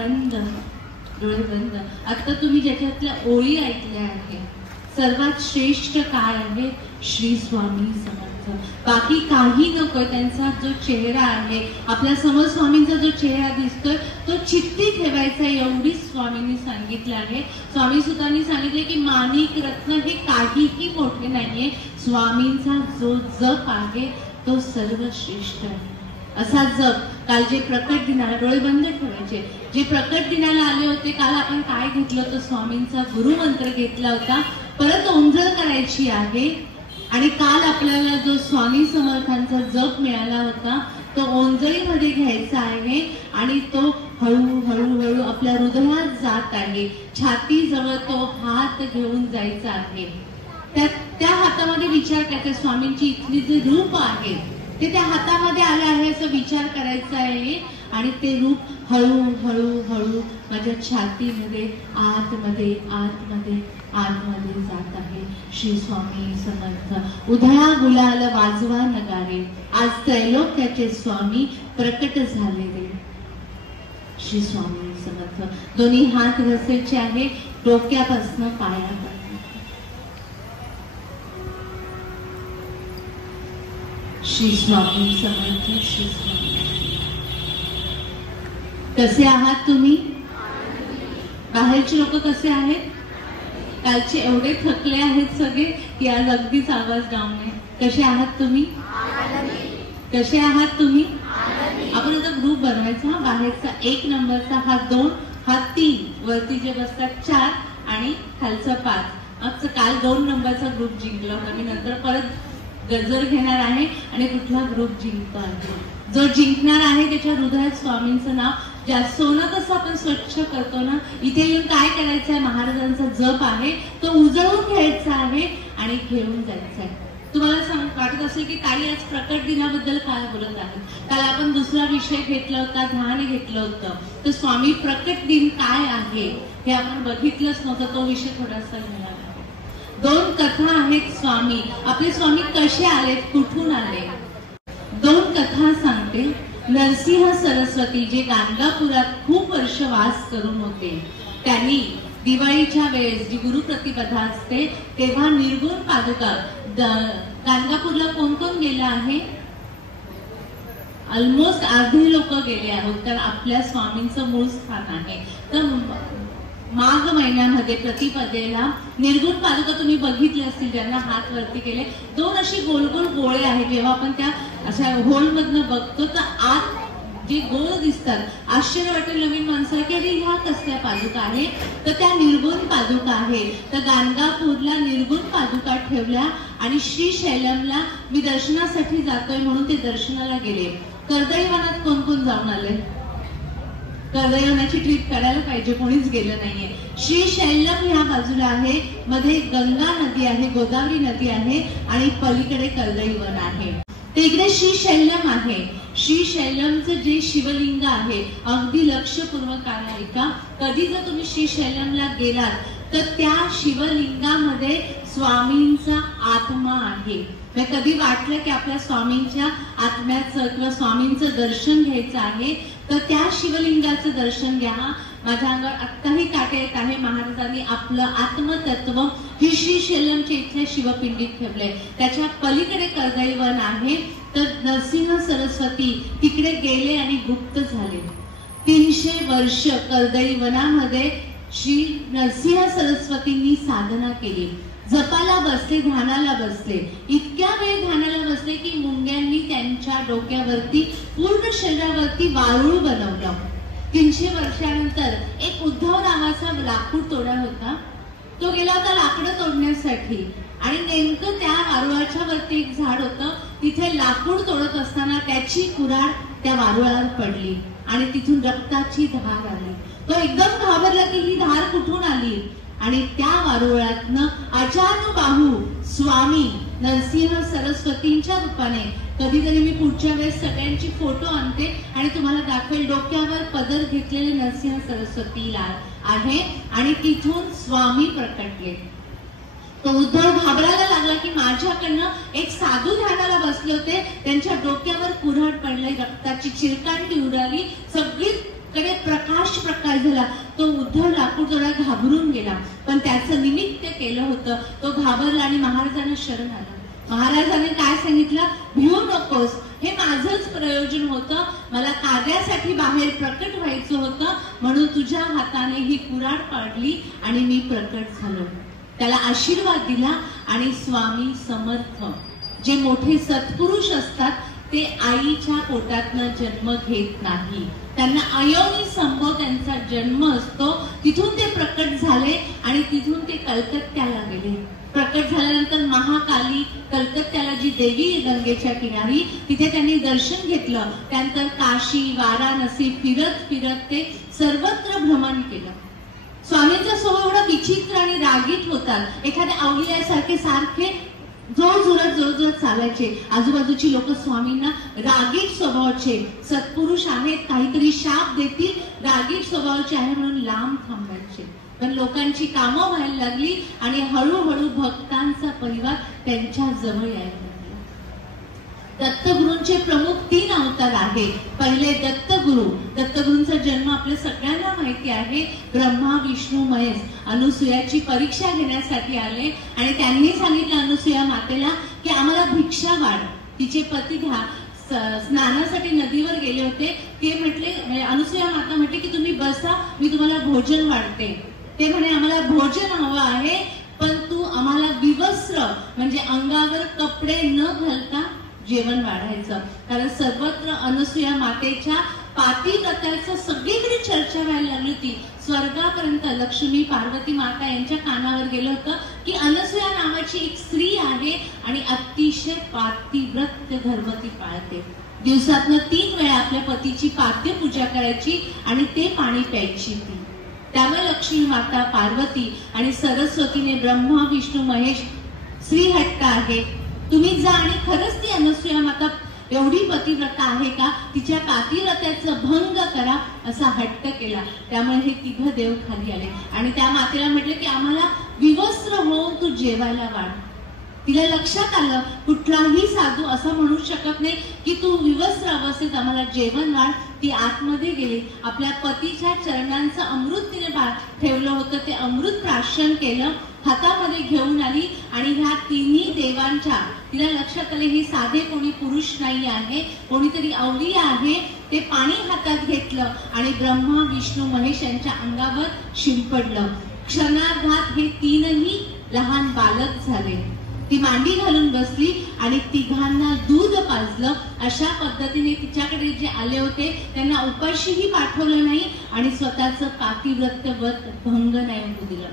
बंद, डोळे बंद. आता तुम्ही ज्याच्यातल्या ओळी ऐकल्या आहेत, सर्वात श्रेष्ठ काय आहे? श्री स्वामी समर्थ. बाकी काही नको. त्यांचा जो चेहरा आहे, आपल्या समोर स्वामींचा जो चेहरा दिसतोय तो चित्ती ठेवायचा, एवढी स्वामींनी सांगितलं आहे. स्वामी सुतांनी सांगितले की माणिक रत्न हे काहीही मोठे नाहीये, स्वामींचा जो जप आहे तो सर्वश्रेष्ठ आहे. असा जप काल जे प्रकट दिनाला, डोळे बंद ठेवायचे, जे प्रकट दिनाला आले होते, काल आपण काय घेतलं होतं? स्वामींचा गुरुमंत्र घेतला होता. परत ओंजळ करायची आहे. आणि काल आपल्याला जो स्वामी समर्थांचा जप मिळाला होता तो ओंजळीमध्ये घ्यायचा आहे आणि तो हळूहळू आपल्या हृदयात जात आहे. छातीजवळ तो हात घेऊन जायचा आहे. त्या हातामध्ये विचार करायचा, स्वामींची इथली जे रूप आहे ते त्या हातामध्ये आलं आहे असं विचार करायचा आहे. आणि ते रूप हळूहळू माझ्या छातीमध्ये आतमध्ये आतमध्ये आतमध्ये जात आहे. श्री स्वामी समर्थ. उधळा गुलाल वाजवा नगारे, आज त्रैलोक्याचे स्वामी प्रकट झालेले. श्री स्वामी समर्थ. दोन्ही हात घसायचे आहे, डोक्यापासून पायापर्यंत. श्री स्वामी समर्थ. श्री स्वामी. कसे आहात तुम्ही? बाहेरचे लोक कसे आहेत? कालचे एवढे थकले आहेत सगळे की आज अगदीच आवाज डाऊन आहे. कसे आहात तुम्ही? कसे आहात तुम्ही? आपण आता ग्रुप बनवायचा. बाहेरचा 1 नंबरचा, हा 2, हा 3, वरती जे बसतात 4 आणि खालचा 5. मग काल 2 नंबरचा ग्रुप जिंकला होता. मी नंतर परत गजर घेणार आहे आणि कुठला ग्रुप जिंकतो आहे. जो जिंकणार आहे त्याच्या हृदयात स्वामींचं नाव, ज्या सोनं कसं आपण स्वच्छ करतो ना, इथे येऊन काय करायचं आहे? महाराजांचा जप आहे तो उजळून घ्यायचा आहे आणि घेऊन जायचा आहे. तुम्हाला वाटत असेल की ताई आज प्रकट दिनाबद्दल काय बोलत आहे. काल आपण दुसरा विषय घेतला होता, ध्यान घेतलं होतं. तर स्वामी प्रकट दिन काय आहे हे आपण बघितलंच नव्हतं. तो विषय थोडासा घेणार आहे. 2 कथा आहेत स्वामी. आपले स्वामी कसे आलेत, कुठून आले? 2 कथा सांगते. नरसिंह सरस्वती जे गाणगापुरात खूप वर्ष वास करून होते, त्यांनी दिवाळीच्या वेळेस जी गुरुप्रतिपदा असते तेव्हा निर्गुण पादुका, गाणगापूरला कोण कोण गेला आहे? ऑलमोस्ट अर्धे लोक गेले आहोत, कारण आपल्या स्वामींचं मूळ स्थान आहे. तर माघ महिन्यामध्ये प्रतिपदेला निर्गुण पादुका तुम्ही बघितले असतील, ज्यांना हात वरती केले. 2 अशी गोल गोल गोळे आहेत. जेव्हा आपण त्या अशा होल मधनं बघतो तर आत जे गोळ दिसतात, आश्चर्य वाटेल नवीन माणसं की अरे ह्या कसल्या पादुका आहे? तर त्या निर्गुण पादुका आहे. तर गाणगापूरला निर्गुण पादुका ठेवल्या आणि श्रीशैलमला मी दर्शनासाठी जातोय म्हणून ते दर्शनाला गेले. कर्दळीवनात कोण कोण जाऊन आले? कर्दळीवनाची ट्रिप करायला पाहिजे, कोणीच गेलं नाहीये. श्रीशैलम ह्या बाजूला आहे, मध्ये गंगा नदी आहे, गोदावरी नदी आहे आणि पलीकडे कर्दळीवन आहे. ते इकडे श्रीशैलम आहे. श्रीशैलमचं जे शिवलिंग आहे, अगदी लक्षपूर्वक ऐका. कधी जर तुम्ही श्रीशैलमला गेलात तर त्या शिवलिंगामध्ये स्वामींचा आत्मा आहे. कधी वाटलं की आपल्या स्वामींच्या आत्म्याचं किंवा स्वामींचं दर्शन घ्यायचं आहे तर त्या शिवलिंगाचं दर्शन घ्या. माझ्या अंगावर आत्ताही काटे येत आहे. महाराजांनी आपलं आत्मतत्व हे श्रीशैलमच्या इथल्या शिवपिंडीत ठेवलंय. त्याच्या पलीकडे कर्दळीवन आहे. तर नरसिंह सरस्वती तिकडे गेले आणि गुप्त झाले. 300 वर्ष कर्दळीवनामध्ये श्री नरसिंह सरस्वतींनी साधना केली. जपाला बसले, ध्यानाला बसले. इतक्या वेळ ध्यानाला बसले की मुंग्यांनी त्यांच्या डोक्यावरती, पूर्ण शरीरावरती वारुळ बनवलं. 300 वर्षानंतर एक उद्धव नावाचा लाकूड तोडा होता. तो गेला होता लाकडं तोडण्यासाठी आणि नेमकं त्या वारुळाच्या वरती एक झाड होतं. तिथे लाकूड तोडत असताना त्याची कुऱ्हाड त्या वारुळावर पडली आणि तिथून रक्ताची धार आली. तो एकदम घाबरला की ही धार कुठून आली. आणि त्या वारुळातनं अजानुबाहू स्वामी नरसिंह सरस्वतींच्या रूपाने, कधीतरी मी पुढच्या वेळेस सगळ्यांची फोटो आणते आणि तुम्हाला दाखवेल, डोक्यावर पदर घेतलेले नरसिंह सरस्वतीला आहे आणि तिथून स्वामी प्रकटले. तो उद्धव घाबरायला लागला की माझ्याकडनं एक साधू ध्यानाला बसले होते, त्यांच्या डोक्यावर कुऱ्हाड पडली, रक्ताची चिरकांडी उडाली, सगळीकडे प्रकाश झाला. तो उद्धव लाकूड थोडा घाबरून गेला, पण त्याचं निमित्त केलं होतं. तो घाबरला आणि महाराजांना शरण आला. महाराजांनी काय सांगितलं, भिवू नकोस, हे माझंच प्रयोजन होतं, मला कार्यासाठी बाहेर प्रकट व्हायचं होतं, म्हणून तुझ्या हाताने ही कुऱ्हाड पाडली आणि मी प्रकट झालो. त्याला आशीर्वाद दिला. आणि स्वामी समर्थ जे मोठे सत्पुरुष असतात ते आईच्या पोटातनं जन्म घेत नाही, त्यांना अयोनी संभव त्यांचा जन्म असतो. तिथून ते प्रकट झाले आणि तिथून ते कलकत्त्याला गेले. प्रकट झाल्यानंतर महाकाली कलकत्त्याला जी देवी गंगेच्या किनारी, तिथे त्यांनी दर्शन घेतलं. त्यानंतर काशी वाराणसी फिरत फिरत ते सर्वत्र भ्रमण केलं. स्वामींचा स्वभाव एवढा विचित्र आणि रागीट होतात. एखाद्या अवलियासारखे सारखे जोर चालायचे. आजूबाजूची लोक स्वामींना रागीट स्वभावाचे, सत्पुरुष आहेत काहीतरी शाप देतील, रागीट स्वभावाचे आहे म्हणून लांब थांबायचे. पण लोकांची कामं व्हायला लागली आणि हळूहळू भक्तांचा परिवार त्यांच्या जवळ यायला लागला. दत्तगुरूंचे प्रमुख 3 अवतार आहे. पहिले दत्तगुरूंचा जन्म आपल्या सगळ्यांना माहिती आहे. ब्रह्मा विष्णू महेश अनुसूयाची परीक्षा घेण्यासाठी आले आणि त्यांनी सांगितलं अनुसूया मातेला की आम्हाला भिक्षा वाढ. तिचे पती स्नानासाठी नदीवर गेले होते. ते म्हटले, अनुसूया माता म्हटले की तुम्ही बसा, मी तुम्हाला भोजन वाढते. ते म्हणे आम्हाला भोजन हवं आहे, पण तू आम्हाला विवस्त्र म्हणजे अंगावर कपडे न घालता जेवण वाढायचं. कारण सर्वत्र अनुसूया मातेच्या पातिव्रत्याचं सगळीकडे चर्चा व्हायला लागली होती. स्वर्गापर्यंत लक्ष्मी पार्वती माता यांच्या कानावर गेलं होतं की अनुसूया नावाची एक स्त्री आहे आणि अतिशय पातिव्रत्य धर्म ती पाळते. दिवसातनं 3 वेळा आपल्या पतीची पाद्य पूजा करायची आणि ते पाणी प्यायची ती. त्यामुळे लक्ष्मी माता पार्वती आणि सरस्वतीने ब्रह्मा विष्णू महेश श्रीहट्ट आहे, तुम्ही जा आणि खरंच ती अनुसूया माता एवढी पतिव्रता आहे का, तिच्या पातिव्रत्याचं भंग करा असा हट्ट केला. त्यामुळे हे 3 देव खाली आले आणि त्या मातेला म्हटलं की आम्हाला विवस्त्र होऊन तू जेवायला वाढ. तिला लक्षात आलं कुठलाही साधू असं म्हणू शकत नाही की तू विवस्त्र अवस्थेत आम्हाला जेवण वाढ. ती आतमध्ये गेली, आपल्या पतीच्या चरणांचं अमृत तिने ठेवलं होतं, ते अमृत प्राशन केलं, हातामध्ये घेऊन आली आणि ह्या 3 देवांच्या तिला लक्षात आले ही साधे कोणी पुरुष नाही आहे, कोणीतरी अवलिया आहे. ते पाणी हातात घेतलं आणि ब्रह्मा विष्णू महेश यांच्या अंगावर शिंपडलं. क्षणार्धात हे 3ही लहान बालक झाले. ती मांडी घालून बसली आणि 3घांना दूध पाजलं. अशा पद्धतीने तिच्याकडे जे आले होते त्यांना उपाशीही पाठवलं नाही आणि स्वतःचं पातिव्रत्य व्रत भंग नाही होऊ दिलं.